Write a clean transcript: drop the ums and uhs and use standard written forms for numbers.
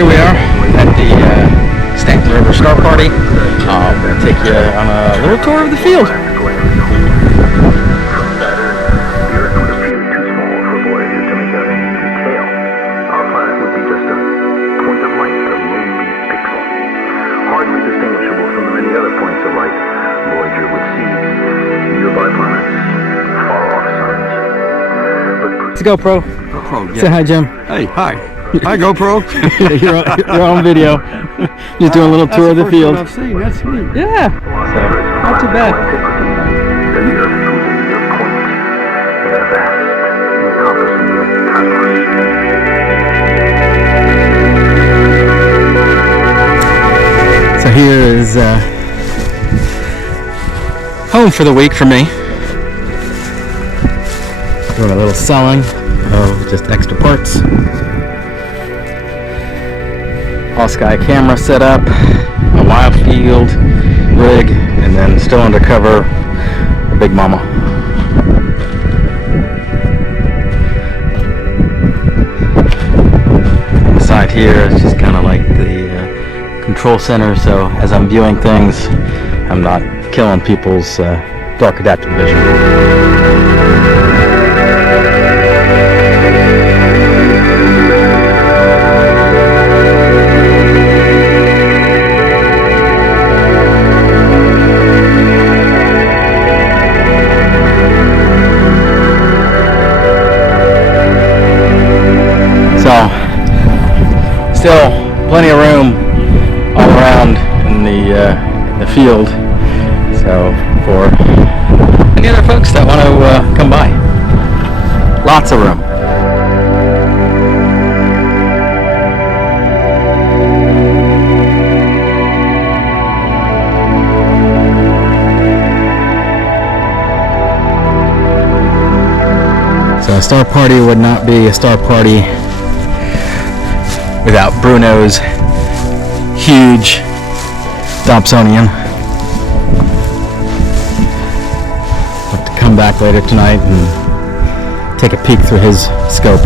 Here we are at the Staunton River Star Party. I'm going to take you on a little tour of the field. It's a GoPro. GoPro, yeah. Say hi, Jim. Hey, hi. Hi, GoPro. you're on video. Just doing a little tour of the field. That's the first one I've seen. That's neat. Yeah. So, not too bad. So here is home for the week for me. Doing a little selling of just extra parts. AllSky camera set up, a wild field rig, and then still undercover a big mama. Inside here is just kind of like the control center, so as I'm viewing things, I'm not killing people's dark adaptive vision. Still plenty of room all around in the field, so for any other folks that want to come by, lots of room. So a star party would not be a star party without Bruno's huge Dobsonian. Have to come back later tonight and take a peek through his scope.